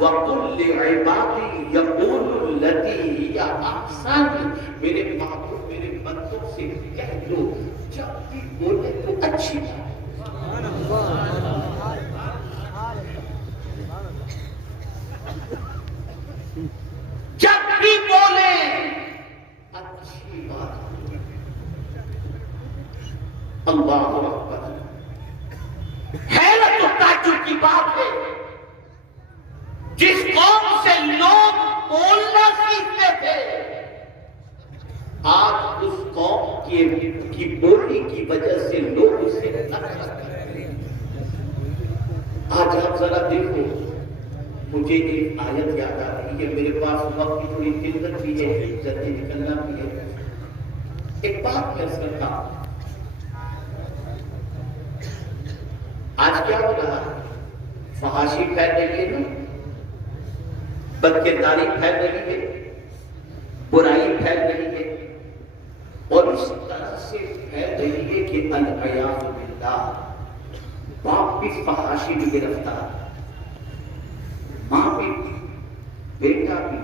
وَقُلْ لِعِبَادِي يَقُولُوا الَّتِي هِيَ أَحْسَنُ، میرے محبوب میرے بندوں سے کہہ دو جب بھی بولے تو اچھی بات، جب بھی بولے اچھی بات۔ اللہ اکبر، حیرت و تعجب کی بات ہے، جس قوم سے لوگ بولنا سیکھتے تھے آج اس قوم کی بولی کی وجہ سے لوگ اسے نفرت کرتے ہیں۔ آج آپ ذرا دیکھو، مجھے ایک آیت یاد آ رہی ہے، میرے پاس وقت کی تھوڑی قلت بھی ہے، جلدی نکلنا بھی ہے۔ ایک بات میں کرتا ہوں، آج کیا ہو رہا ہے؟ فحاشی پھیل رہی ہے نا، بدکرداری پھیل رہی ہے، برائی پھیل رہی ہے، اور اس طرح سے پھیل رہی ہے کہ العیاذ باللہ باپ بھی فحاشی میں گرفتار، ماں بھی، بیٹا بھی،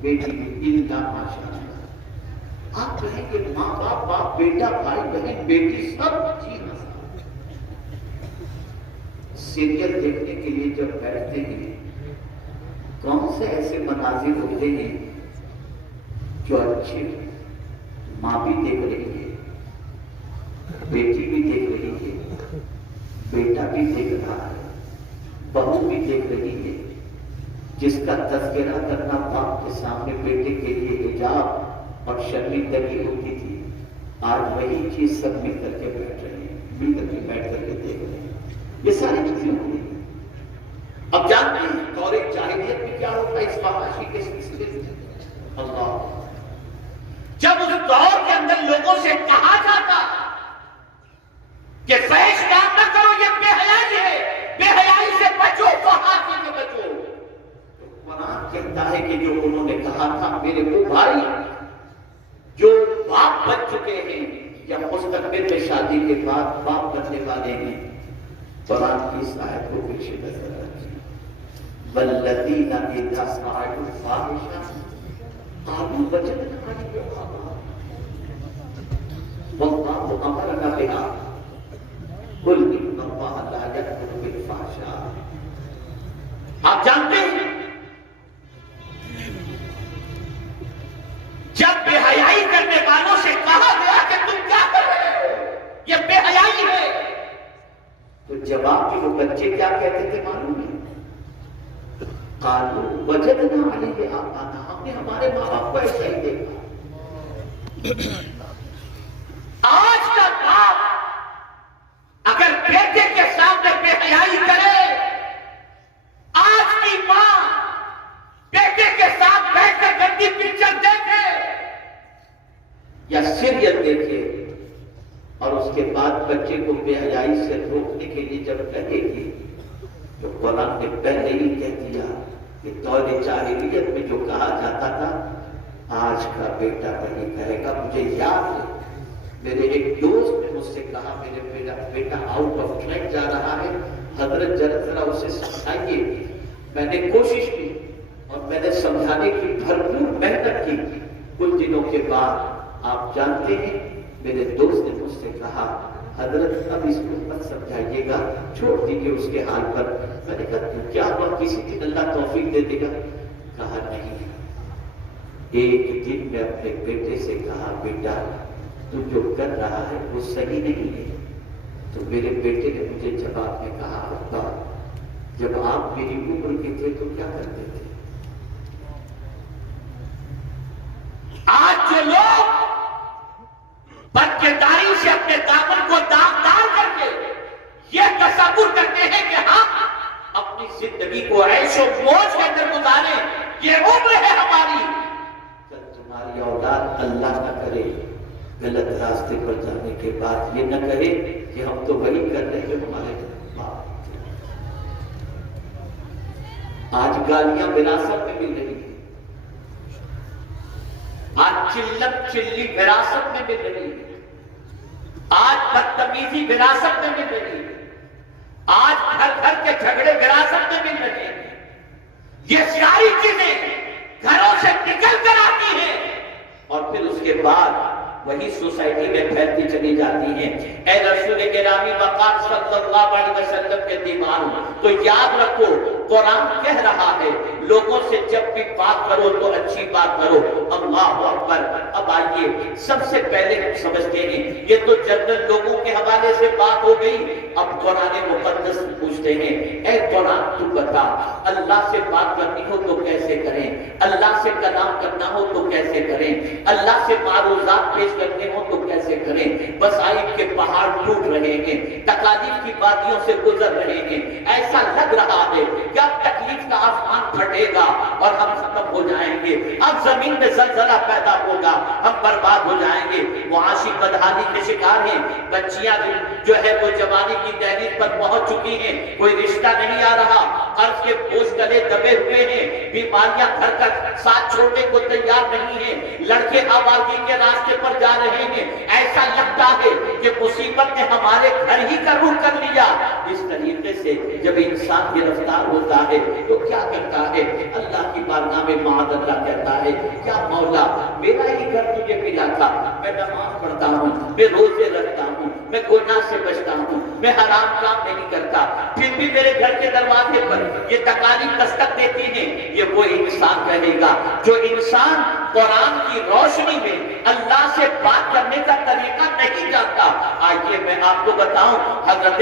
بیٹی بھی، اللہ ماشاءاللہ۔ آپ کہیں کہ ماں باپ بیٹا بھائی بہن بیٹی سب چیز سیریل دیکھنے کے لیے جب بیٹھتے ہیں کون سے ایسے مناظر ہوتے ہیں جو اچھے، ماں بھی دیکھ رہی ہے، بیٹی بھی دیکھ رہی ہے، بیٹا بھی دیکھ رہا ہے، بہو بھی دیکھ رہی ہے، جس کا تذکرہ کرنا باپ کے سامنے بیٹے کے لیے حجاب اور شرمندگی ہوتی تھی، آج وہی چیز سب مل کر کے بیٹھ رہے ہیں، مل کر کے بیٹھ کر کے دیکھ رہے ہیں۔ یہ ساری چیزیں ہو رہی ہیں۔ اب جانتے ہیں دور جاہلیت میں کیا ہوتا ہے اس فحاشی کے سلسلے میں؟ اللہ، جب اس دور کے اندر لوگوں سے کہا جاتا کہ فحش کام نہ کرو، یہ بے حیائی ہے، بے حیائی سے بچو، فحاشی سے بچو، تو قرآن کہتا ہے کہ جو انہوں نے کہا تھا میرے وہ بھائی جو باپ بن چکے ہیں یا مستقبل میں شادی کے بعد باپ بننے والے ہیں، قرآن کی اس آیت کو پیش نظر رکھیں، والذین اذا فعلوا فاحشۃ قالوا وجدنا علیہا آباءنا واللہ امرنا بها قل ان اللہ لا یأمر بالفحشاء۔ آپ جانتے ہیں جب بے حیائی کرنے والوں سے کہا گیا کہ تم کیا کر رہے ہو، یہ بے حیائی ہے، تو جواب کے وہ بچے کیا کہتے تھے معلوم ہے؟ قالوا وجدنا علیہ آباءنا، ہم نے ہمارے ماں باپ کو ایسا ہی دیکھا۔ آج کا باپ اگر بیٹے کے سامنے بے حیائی کرے، آج کی ماں بیٹے کے ساتھ بیٹھ کر گندی پکچر دیکھے یا سیریل دیکھے اور اس کے بعد بچے کو بے حیائی سے روکنے کے لیے جب کہے گی تو قرآن نے پہلے ہی کہہ دیا کہ دور جاہلیت میں جو کہا جاتا تھا آج کا بیٹا وہی کہے گا۔ مجھے یاد ہے میرے ایک دوست نے مجھ سے کہا میرے بیٹا آؤٹ آف ٹریک جا رہا ہے، حضرت ذرا اسے سمجھائیے۔ میں نے کوشش کی اور میں نے سمجھانے کی بھرپور محنت کی۔ کچھ دنوں کے بعد آپ جانتے ہیں میرے دوست نے مجھ سے کہا حضرت اب اس کو مت سمجھائیے گا، چھوڑ دیجیے اس کے حال پر۔ میں نے کہا کیا ہوا، کسی دن اللہ توفیق دے دے گا؟ کہا نہیں۔ ایک دن میں اپنے بیٹے سے کہا بیٹا تو جو کر رہا ہے وہ صحیح نہیں ہے۔ تو میرے بیٹے نے مجھے جواب میں کہا ابا جب آپ میری عمر کے تھے تو کیا کرتے تھے؟ آج جو لوگ بدکرداری سے اپنے دامن کو داغدار کر کے یہ تصور کرتے ہیں کہ ہم اپنی زندگی کو عیش و موج کے اندر گزاریں، یہ عمر ہے ہماری، کل تمہاری اولاد اللہ نہ کرے غلط راستے پر جانے کے بعد یہ نہ کہے کہ ہم تو وہی کر رہے ہیں ہمارے باپ۔ آج گالیاں وراثت میں مل رہی ہیں، آج چلت چلی وراثت میں مل رہی ہے، آج بدتمیزی وراثت میں مل رہی ہے، آج گھر گھر کے جھگڑے وراثت میں مل رہے ہیں۔ یہ وہی سوسائٹی میں پھیلتی چلی جاتی ہیں۔ اے رسول گرامی مقام صلی اللہ علیہ وسلم کے دیوانوں، تو یاد رکھو قرآن کہہ رہا ہے لوگوں سے جب بھی بات کرو تو اچھی بات کرو۔ اللہ اکبر۔ اب آئیے سب سے پہلے ہم سمجھتے ہیں یہ تو جنرل لوگوں کے حوالے سے بات ہو گئی، اب قرآن مقدس پوچھتے ہیں اے قرآن تو بتا اللہ سے بات کرنی ہو تو کیسے کریں، اللہ سے کلام کرنا ہو تو کیسے کریں، اللہ سے معروضات پیش کرنے ہو تو کیسے کریں؟ مصائب کے پہاڑ ٹوٹ رہے ہیں، تکالیف کی وادیوں سے گزر رہے ہیں، ایسا لگ رہا ہے کہ اب تکلیف کا آسمان پھٹے گا اور ہم ختم ہو جائیں گے، اب زمین میں زلزلہ پیدا ہوگا، ہم برباد ہو جائیں گے۔ معاشی بدحالی کے شکار ہیں، بچیاں جو ہے وہ جوانی کی دہلیز پر پہنچ چکی ہیں، کوئی رشتہ نہیں آ رہا، قرض کے بوجھ گلے دبے ہوئے ہیں، بیماریاں گھر کا ساتھ چھوڑنے کو تیار نہیں ہیں، لڑکے آبادی کے راستے پر جا رہے ہیں، ایسا لگتا ہے کہ مصیبت نے ہمارے گھر ہی کا رخ کر لیا۔ اس طریقے سے جب انسان گرفتار ہوتا ہے تو کیا کرتا ہے؟ اللہ کی بارگاہ میں معاذ اللہ کہتا ہے کیا مولا میرا ہی گھر تجھے ملا تھا، میں نماز پڑھتا ہوں، میں روزے رکھتا ہوں، میں گناہ سے بچتا ہوں، میں حرام کام نہیں کرتا، پھر بھی میرے گھر کے دروازے پر یہ تکالیف دستک دیتی ہیں۔ یہ وہ انسان کہے گا جو انسان قرآن کی روشنی میں اللہ سے بات کرنے کا طریقہ نہیں جانتا۔ آئیے میں آپ کو بتاؤں حضرت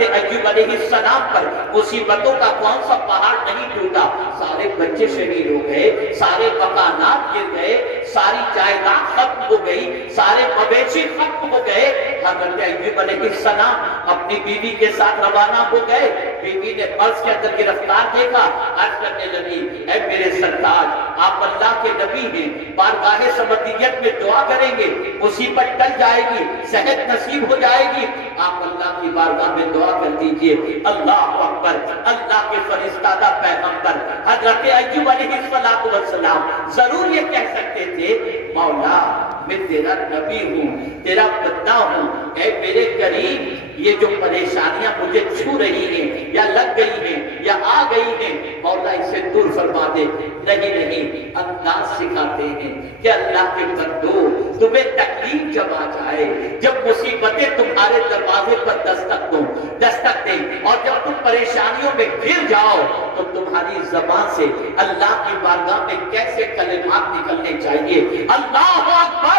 ایوب علیہ السلام پر مصیبتوں کا کون سا پہاڑ نہیں ٹوٹا؟ سارے بچے شہید ہو گئے، سارے مکانات گر گئے، ساری جائیداد ختم ہو گئی، سارے مویشی ختم ہو گئے۔ حضرت ایوب علیہ السلام اپنی بیوی کے ساتھ روانہ ہو گئے، بیوی نے قرض کے اندر گرفتار دیکھا، عرض کرنے لگی اے میرے سرتاج آپ اللہ کے نبی ہیں، بارگاہ سمدیت میں دعا کریں گے مصیبت ٹل جائے گی، صحت نصیب ہو جائے گی، آپ اللہ کی بارگاہ میں دعا کر دیجئے۔ اللہ اکبر۔ اللہ کے فرستادہ پیغمبر حضرت ایوب علیہ السلام ضرور یہ کہہ سکتے تھے مولا میں تیرا نبی ہوں، تیرا بندہ ہوں، اے میرے قریب یہ جو پریشانیاں مجھے چھو رہی ہیں یا لگ گئی ہیں یا آ گئی ہیں مولا اسے دور فرما دے۔ نہیں، انداز سکھاتے ہیں کہ اللہ کے بندو تمہیں تکلیف جب آ جائے، جب مصیبتیں تمہارے دروازے پر دستک دیں اور جب تم پریشانیوں میں گر جاؤ تو تمہاری زبان سے اللہ کی بارگاہ میں کیسے کلمات نکلنے چاہیے۔ اللہ اکبر۔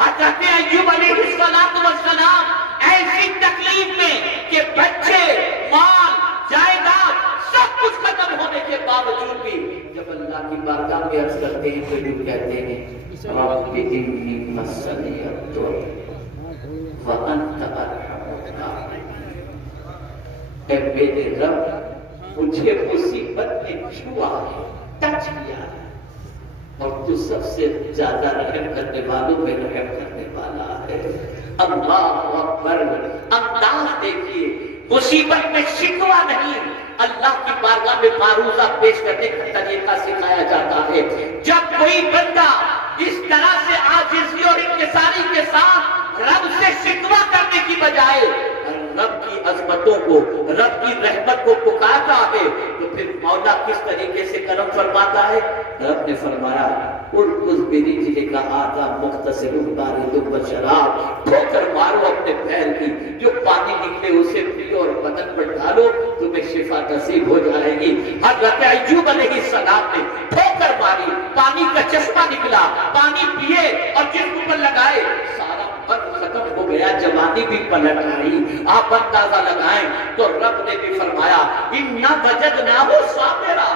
حضرت ایوب علیہ السلام ایسی تکلیف میں کہ بچے، مال، جائیداد سب کچھ ختم ہونے کے باوجود بھی جب اللہ کی بارگاہ میں عرض کرتے ہیں تو یہ کہتے ہیں رب انی مسنی الضر وانت ارحم الراحمین۔ اے میرے رب مجھے مصیبت نے چھوا ہے، ٹچ کیا ہے، اور تو سب سے زیادہ رحم کرنے والوں میں رحم کرنے والا ہے۔ اللہ اکبر۔ انداز دیکھیے، مصیبت میں شکوہ نہیں، اللہ کی بارگاہ میں معروضہ پیش کرنے کا طریقہ سکھایا جاتا ہے۔ جب کوئی بندہ اس طرح سے عاجزی اور انکساری کے ساتھ رب سے شکوہ کرنے کی بجائے رب کی عظمتوں کو، رب کی رحمت کو پکارتا ہے تو پھر مولا کس طریقے سے کرم فرماتا ہے؟ رب نے فرمایا ارکض برجلک ھذا مغتسل بارد وشراب، ٹھوکر مارو اپنے پیر کی، جو پانی نکلے اسے پیو اور بدن پر ڈالو، تمہیں شفا نصیب ہو جائے گی۔ حضرت ایوب علیہ السلام نے ٹھوکر ماری، پانی کا چشمہ نکلا، پانی پیے اور جسم پر لگائے، سارا مرض ختم ہو گیا، جوانی بھی پلٹ آئی۔ آپ اندازہ لگائیں تو رب نے بھی فرمایا اِنَّا وَجَدْنَاهُ صَابِرًا،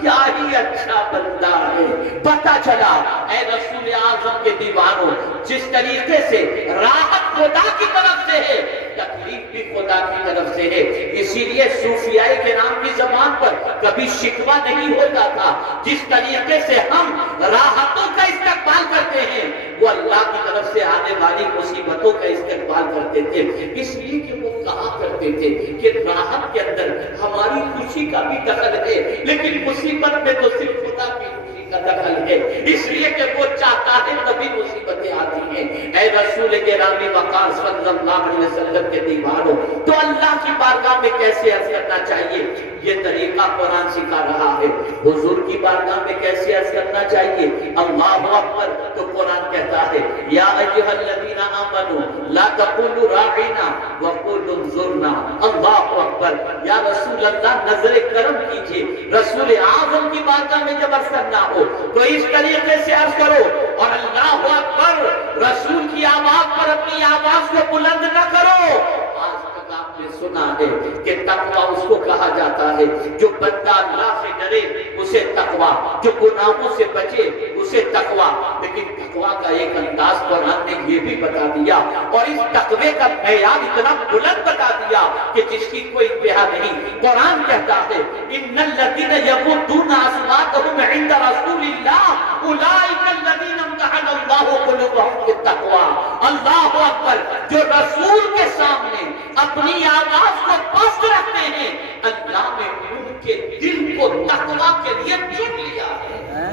کیا ہی اچھا بندہ ہے۔ پتہ چلا اے رسول اعظم کے دیوانوں، جس طریقے سے راحت خدا کی طرف سے ہے، تکلیف بھی خدا کی طرف سے ہے۔ اسی لیے صوفیاء کرام کی زبان پر کبھی شکوہ نہیں ہوتا تھا۔ جس طریقے سے ہم راحتوں کا استقبال کرتے ہیں وہ اللہ کی طرف سے آنے والی مصیبتوں کا استقبال کرتے تھے۔ اس لیے کہ وہ کہا کرتے تھے کہ راحت کے اندر ہماری خوشی کا بھی دخل ہے، لیکن مصیبت میں تو صرف خدا کی خوشی کا دخل ہے، اس لیے کہ وہ چاہتا ہے تبھی مصیبتیں آتی ہیں۔ اے رسول گرامی وقار صلی اللہ علیہ وسلم کے دیوانوں، تو اللہ کی بارگاہ میں کیسے عرض کرنا چاہیے؟ یہ طریقہ قرآن سکھا رہا ہے۔ حضور کی بارگاہ میں کیسے عرض کرنا چاہیے؟ اللہ اکبر، تو قرآن کہتا ہے یا ایھا الذین آمنوا لا تقولوا راعنا وقولوا انظرنا۔ اللہ اکبر، یا رسول اللہ نظر کرم کیجئے، رسول اعظم کی بارگاہ میں جب عرض کرنا ہو تو اس طریقے سے عرض کرو، اور اللہ اکبر، رسول کی آواز پر اپنی آواز کو بلند نہ کرو۔ آج تک آپ نے سنا ہے کہ تقویٰ اس کو کہا جاتا ہے جو بندہ اللہ سے ڈرے اسے تقویٰ، جو گناہوں سے بچے اسے تقویٰ، لیکن تقویٰ کا ایک انداز قرآن نے یہ بھی بتا دیا، اور اس تقوی کا معیار اتنا بلند بتا دیا کہ جس کی کوئی انتہا نہیں۔ قرآن کہتا ہے ان الذین یغضون اصواتهم عند رسول اللہ اولئک الذین امتحن اللہ قلوبهم بالتقوی۔ اللہ اکبر، جو رسول کے سامنے اپنی آواز کو پست رکھتے ہیں، اللہ نے ان کے دل کو تقوی کے لیے چن لیا ہے۔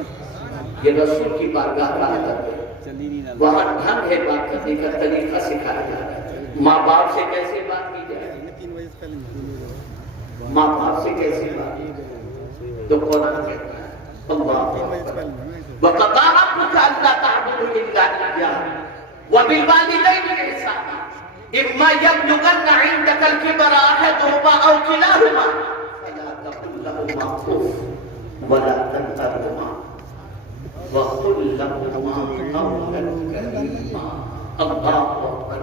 یہ رسول کی بارگاہ کا ادب ہے، وہاں ڈھنگ ہے بات کرنے کا طریقہ سکھایا جاتا ہے۔ ماں باپ سے کیسے بات کی جائے، ماں باپ سے کیسے بات کی جائے، تو قرآن کہتا ہے اللہ وَقَضَىٰ رَبُّكَ أَلَّا تَعْبُدُوا إِلَّا إِيَّاهُ وَبِالْوَالِدَيْنِ إِحْسَانًا إِمَّا يَبْلُغَنَّ عِندَكَ الْكِبَرَ أَحَدُهُمَا أَوْ كِلَاهُمَا فَلَا تَقُل لَّهُمَا أُفٍّ وَلَا تَنْهَرْهُمَا وَقُل لَّهُمَا قَوْلًا كَرِيمًا۔ اللہ اکبر،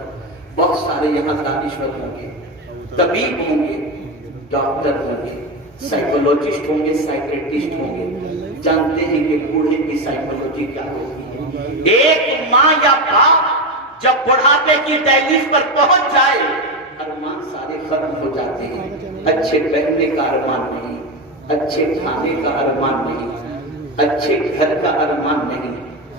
بہت سارے یہاں دانشور ہوں گے، طبیب ہوں گے، ڈاکٹر ہوں گے، سائیکولوجسٹ ہوں گے، سائیکریٹسٹ ہوں گے، جانتے ہیں کہ بوڑھے کی سائیکولوجی کیا ہوتی ہے۔ ایک ماں یا باپ جب بڑھاپے کی دہلیز پر پہنچ جائے ارمان سارے ختم ہو جاتے ہیں۔ اچھے پہننے کا ارمان نہیں، اچھے کھانے کا ارمان نہیں، اچھے گھر کا ارمان نہیں،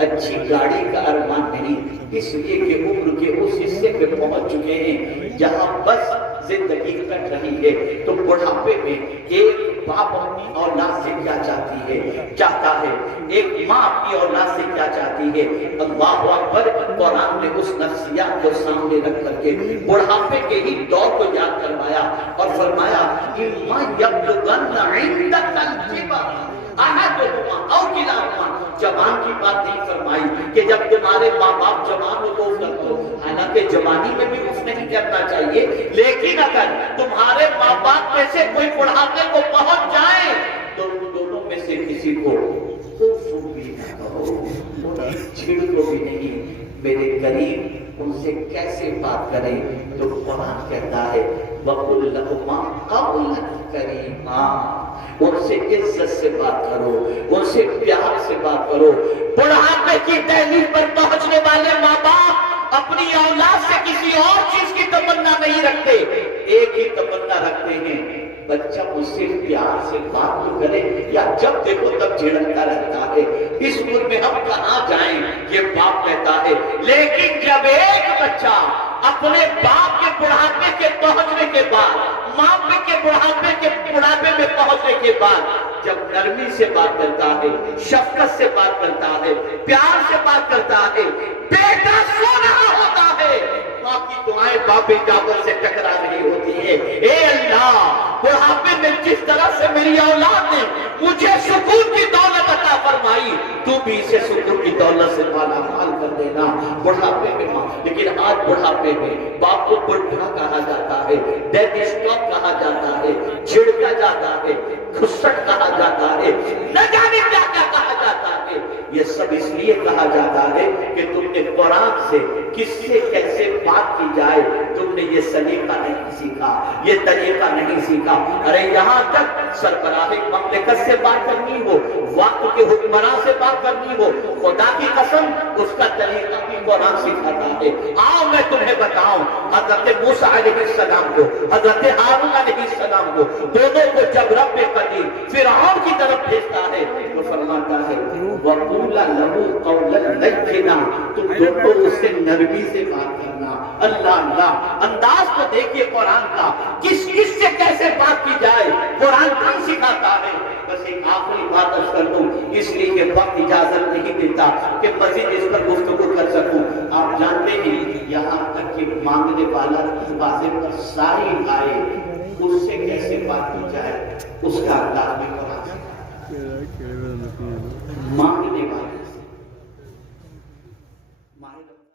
اچھی گاڑی کا ارمان نہیں، اس لیے کہ عمر کے اس حصے پہ پہنچ چکے ہیں جہاں بس زندگی کٹ رہی ہے۔ تو بڑھاپے میں ایک باپ اپنی اولاد سے کیا چاہتا ہے، ایک ماں اپنی اولاد سے کیا چاہتی ہے۔ اللہ اکبر، قرآن نے اس نفسیات کو سامنے رکھ کر کے بڑھاپے کے ہی دور کو یاد کروایا اور فرمایا اِمَّا يَبْلُغَنَّ عِندَكَ الْكِبَرَ أَحَدُهُمَا أَوْ كِلَاهُمَا۔ جوان کی بات نہیں فرمائی کہ جب تمہارے ماں باپ جوان ہو تو اف کر دو، حالانکہ جوانی میں بھی اف نہیں کرنا چاہیے، لیکن اگر تمہارے ماں باپ میں سے کوئی بڑھاپے کو پہنچ جائے تو ان دونوں میں سے کسی کو اف بھی نہ کہو، چھڑکو بھی نہیں۔ میرے قریب ان سے کیسے بات کریں؟ تو قرآن کہتا ہے وَقُلْ لَهُمَا قَوْلًا كَرِيمًا۔ ان سے عزت سے بات کرو، ان سے پیار سے بات کرو۔ بڑھاپے کی دہلیز پر پہنچنے والے ماں باپ اپنی اولاد سے کسی اور چیز کی تمنا نہیں رکھتے، ایک ہی تمنا رکھتے ہیں بچہ مجھ سے پیار سے بات تو کرے، یا جب دیکھو تب جھڑکتا رہتا ہے۔ اس عمر میں ہم کہاں جائیں، یہ باپ کہتا ہے۔ لیکن جب ایک بچہ اپنے باپ کے بڑھاپے کے پہنچنے کے بعد، ماں کے بڑھاپے میں پہنچنے کے بعد جب نرمی سے بات کرتا ہے، شفقت سے بات کرتا ہے، پیار سے بات کرتا ہے، بیٹا سو رہا ہوتا ہے، ماں کی دعائیں باپ جابر سے ٹکرا رہی ہوتی ہے۔ اے اللہ، بڑھاپے میں جس طرح سے میری اولاد نے مجھے سکون کی دولت عطا فرمائی، تو بھی اسے سکون کی دولت سے مالا مال کر دینا۔ بڑھاپے میں ماں، لیکن آج بڑھاپے میں باپ کو بڑھا کہا جاتا ہے، ڈیڈ اسٹاپ کہا جاتا ہے، چھڑکا جاتا ہے، گھسٹ کہا جاتا ہے، نہ جانے کیا کیا کہا جاتا ہے۔ یہ سب اس لیے کہا جاتا ہے کہ تم نے قرآن سے کس سے کیسے بات کی جائے تم نے یہ سلیقہ نہیں سیکھا، یہ طریقہ نہیں سیکھا۔ ارے یہاں تک سربراہ مملکت سے بات کرنی ہو، وقت کے حکمراں سے بات کرنی ہو، خدا کی قسم اس کا طریقہ بھی قرآن سکھاتا ہے۔ آؤ میں تمہیں بتاؤں، حضرت موسیٰ علیہ السلام کو، حضرت ہارون علیہ السلام کو، دونوں کو جب رب قدیر فرعون کی طرف بھیجتا ہے تو فرماتا ہے وَقُولَ لَهُ قَوْلًا لَيِّنًا، تم دونوں اس سے نرمی سے بات کرنا۔ اللہ اللہ، انداز کو دیکھیے قرآن کا، کس سے کیسے بات کی جائے، قرآن کم سکھاتا ہے۔ بس ایک آخری بات عرض کر دوں، اس لیے کہ وقت اجازت نہیں دیتا کہ مزید اس پر گفتگو کر سکوں۔ آپ جانتے ہیں یہاں تک کہ مانگنے والا دروازے پر ساری آئے، اس سے کیسے بات کی جائے۔ اس کا انداز بھی قرآن سے مانگنے والے